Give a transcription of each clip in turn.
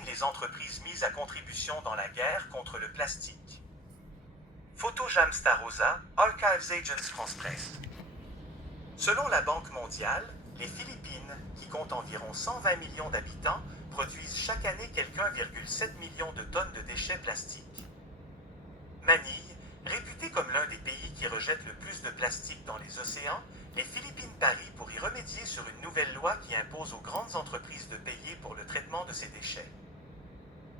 Philippines les entreprises mises à contribution dans la guerre contre le plastique. Photo Jamsta Rosa, Archives Agents France Presse. Selon la Banque mondiale, les Philippines, qui comptent environ 120 millions d'habitants, produisent chaque année quelque 1,7 million de tonnes de déchets plastiques. Manille, réputée comme l'un des pays qui rejette le plus de plastique dans les océans, les Philippines parient pour y remédier sur une nouvelle loi qui impose aux grandes entreprises de payer pour le traitement de ces déchets.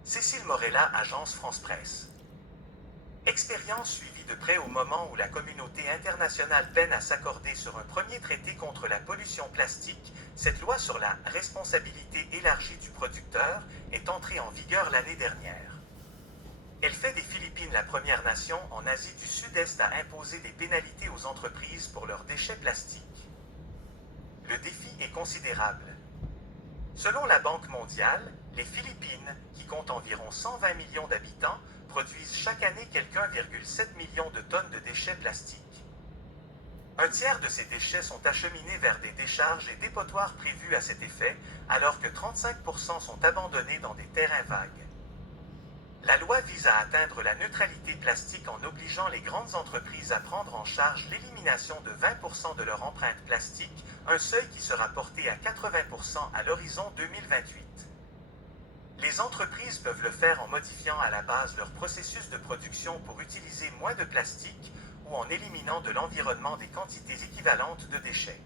Cécile Morella, Agence France Presse. Expérience suivie de près au moment où la communauté internationale peine à s'accorder sur un premier traité contre la pollution plastique, cette loi sur la responsabilité élargie du producteur est entrée en vigueur l'année dernière. Elle fait des Philippines la première nation en Asie du Sud-Est à imposer des pénalités aux entreprises pour leurs déchets plastiques. Le défi est considérable. Selon la Banque mondiale, les Philippines, qui comptent environ 120 millions d'habitants, produisent chaque année quelque 1,7 million de tonnes de déchets plastiques. Un tiers de ces déchets sont acheminés vers des décharges et dépotoirs prévus à cet effet, alors que 35% sont abandonnés dans des terrains vagues. La loi vise à atteindre la neutralité plastique en obligeant les grandes entreprises à prendre en charge l'élimination de 20% de leur empreinte plastique, un seuil qui sera porté à 80% à l'horizon 2028. Les entreprises peuvent le faire en modifiant à la base leur processus de production pour utiliser moins de plastique ou en éliminant de l'environnement des quantités équivalentes de déchets.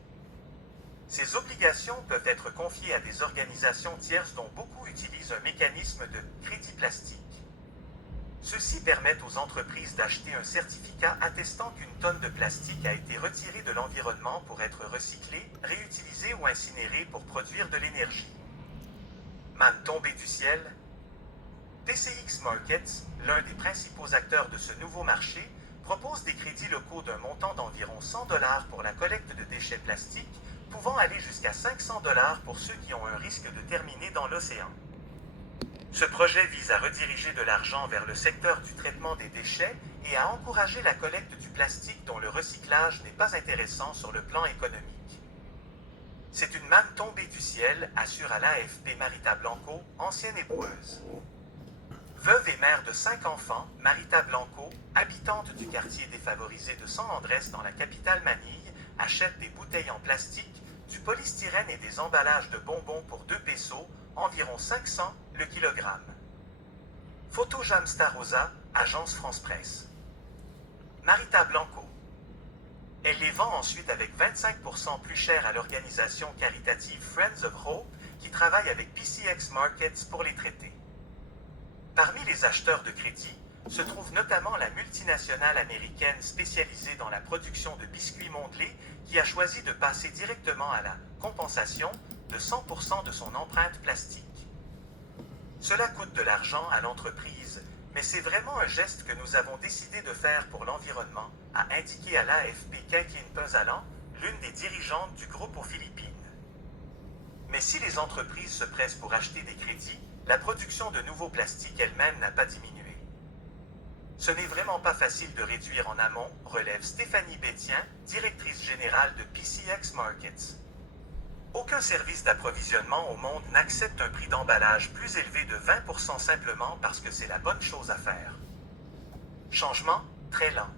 Ces obligations peuvent être confiées à des organisations tierces dont beaucoup utilisent un mécanisme de crédit plastique. Ceux-ci permettent aux entreprises d'acheter un certificat attestant qu'une tonne de plastique a été retirée de l'environnement pour être recyclée, réutilisée ou incinérée pour produire de l'énergie. Manne tombée du ciel? PCX Markets, l'un des principaux acteurs de ce nouveau marché, propose des crédits locaux d'un montant d'environ 100 $ pour la collecte de déchets plastiques, pouvant aller jusqu'à 500 $ pour ceux qui ont un risque de terminer dans l'océan. Ce projet vise à rediriger de l'argent vers le secteur du traitement des déchets et à encourager la collecte du plastique dont le recyclage n'est pas intéressant sur le plan économique. C'est une manne tombée du ciel, assure à l'AFP Marita Blanco, ancienne éboueuse. Veuve et mère de 5 enfants, Marita Blanco, habitante du quartier défavorisé de San Andrés dans la capitale Manille, achète des bouteilles en plastique, du polystyrène et des emballages de bonbons pour 2 pesos, environ 500 le kilogramme. Photo Jamsta Rosa, Agence France Presse. Marita Blanco. Elle les vend ensuite avec 25% plus cher à l'organisation caritative Friends of Hope, qui travaille avec PCX Markets pour les traiter. Parmi les acheteurs de crédit, se trouve notamment la multinationale américaine spécialisée dans la production de biscuits Mondelez, qui a choisi de passer directement à la compensation de 100% de son empreinte plastique. Cela coûte de l'argent à l'entreprise, mais c'est vraiment un geste que nous avons décidé de faire pour l'environnement, a indiqué à l'AFP Kathleen Pezalan, l'une des dirigeantes du groupe aux Philippines. Mais si les entreprises se pressent pour acheter des crédits, la production de nouveaux plastiques elle-même n'a pas diminué. Ce n'est vraiment pas facile de réduire en amont, relève Stéphanie Bétien, directrice générale de PCX Markets. Aucun service d'approvisionnement au monde n'accepte un prix d'emballage plus élevé de 20% simplement parce que c'est la bonne chose à faire. Changement très lent.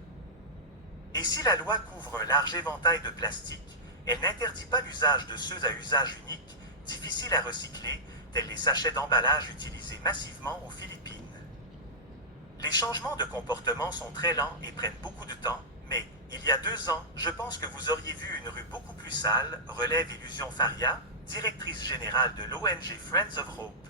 Et si la loi couvre un large éventail de plastique, elle n'interdit pas l'usage de ceux à usage unique, difficiles à recycler, tels les sachets d'emballage utilisés massivement aux Philippines. Les changements de comportement sont très lents et prennent beaucoup de temps, mais, il y a 2 ans, je pense que vous auriez vu une rue beaucoup plus sale, relève Illusion Faria, directrice générale de l'ONG Friends of Hope.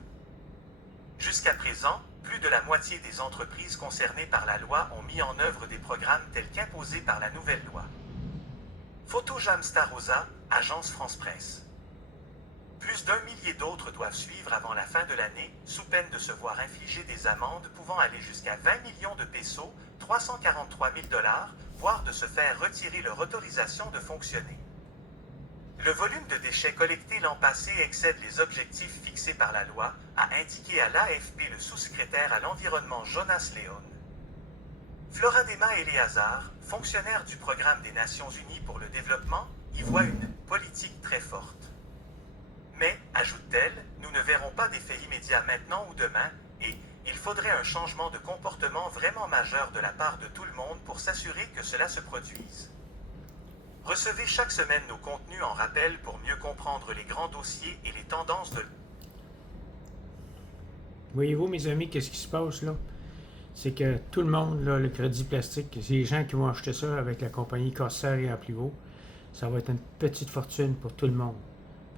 Jusqu'à présent, plus de la moitié des entreprises concernées par la loi ont mis en œuvre des programmes tels qu'imposés par la nouvelle loi. Photo Jamsta Rosa, Agence France Presse. Plus d'1 millier d'autres doivent suivre avant la fin de l'année, sous peine de se voir infliger des amendes pouvant aller jusqu'à 20 millions de pesos, 343 000 $, voire de se faire retirer leur autorisation de fonctionner. Le volume de déchets collectés l'an passé excède les objectifs fixés par la loi, a indiqué à l'AFP le sous-secrétaire à l'environnement Jonas Leon. Floradema Eleazar, fonctionnaire du Programme des Nations Unies pour le développement, y voit une politique très forte. Mais, ajoute-t-elle, nous ne verrons pas d'effet immédiat immédiat maintenant ou demain et il faudrait un changement de comportement vraiment majeur de la part de tout le monde pour s'assurer que cela se produise. Recevez chaque semaine nos contenus en rappel pour mieux comprendre les grands dossiers et les tendances de... Voyez-vous, mes amis, qu'est-ce qui se passe là? C'est que tout le monde, là, le crédit plastique, c'est les gens qui vont acheter ça avec la compagnie Corsair et Amplivo. Ça va être une petite fortune pour tout le monde.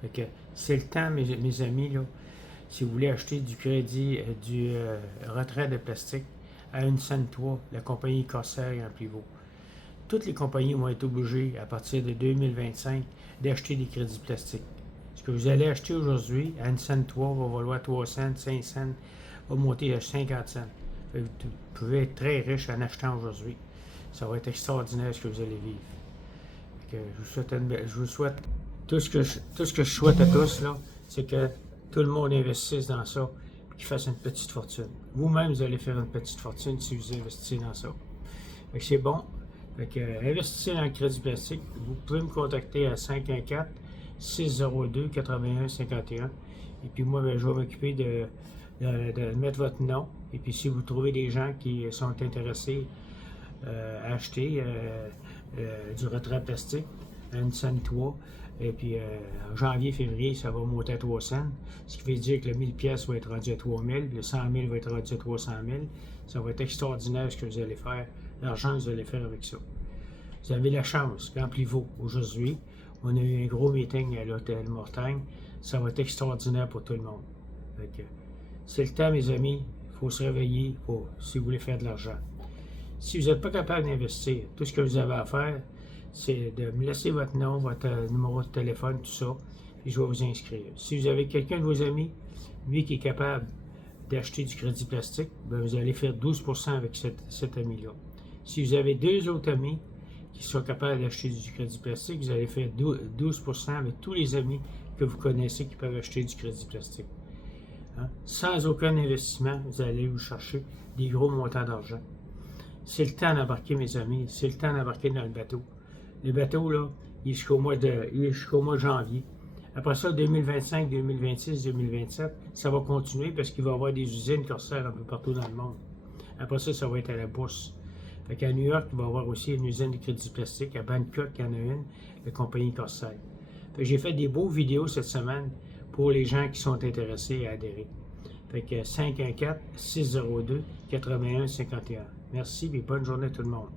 Fait que c'est le temps, mes amis, là, si vous voulez acheter du crédit, du retrait de plastique à 1 cent 3, la compagnie Corsair et Amplivo. Toutes les compagnies vont être obligées, à partir de 2025, d'acheter des crédits plastiques. Ce que vous allez acheter aujourd'hui, à 1 cent 3, va valoir 3 cents, 5 cents, va monter à 50 cents. Vous pouvez être très riche en achetant aujourd'hui. Ça va être extraordinaire ce que vous allez vivre. Je vous souhaite tout ce que je souhaite à tous, là, c'est que tout le monde investisse dans ça et qu'il fasse une petite fortune. Vous-même, vous allez faire une petite fortune si vous investissez dans ça. C'est bon. Investissez dans le crédit plastique. Vous pouvez me contacter à 514-602-8151. Et puis moi, je vais m'occuper de mettre votre nom. Et puis si vous trouvez des gens qui sont intéressés à acheter du retrait plastique à 1 cent 3, et puis en janvier, février, ça va monter à 3 cents, ce qui veut dire que le 1000 pièces va être rendu à 3000, le 100 000 va être rendu à 300 000. Ça va être extraordinaire ce que vous allez faire, l'argent que vous allez faire avec ça. Vous avez la chance qu'Amplivo, aujourd'hui, on a eu un gros meeting à l'hôtel Mortagne, ça va être extraordinaire pour tout le monde. C'est le temps, mes amis, il faut se réveiller si vous voulez faire de l'argent. Si vous n'êtes pas capable d'investir, tout ce que vous avez à faire, c'est de me laisser votre nom, votre numéro de téléphone, tout ça, puis je vais vous inscrire. Si vous avez quelqu'un de vos amis, lui qui est capable d'acheter du crédit plastique, bien, vous allez faire 12% avec cet ami-là. Si vous avez deux autres amis qui sont capables d'acheter du crédit plastique, vous allez faire 12% avec tous les amis que vous connaissez qui peuvent acheter du crédit plastique. Hein? Sans aucun investissement, vous allez vous chercher des gros montants d'argent. C'est le temps d'embarquer, mes amis. C'est le temps d'embarquer dans le bateau. Le bateau, là, il est jusqu'au mois de janvier. Après ça, 2025, 2026, 2027, ça va continuer parce qu'il va y avoir des usines Corsair un peu partout dans le monde. Après ça, ça va être à la bourse. Fait qu'à New York, il va y avoir aussi une usine de crédit plastique. À Bangkok, il y en a une, la compagnie Corsair. Fait que j'ai fait des beaux vidéos cette semaine pour les gens qui sont intéressés à adhérer. Fait que 514-602-8151. Merci et bonne journée à tout le monde.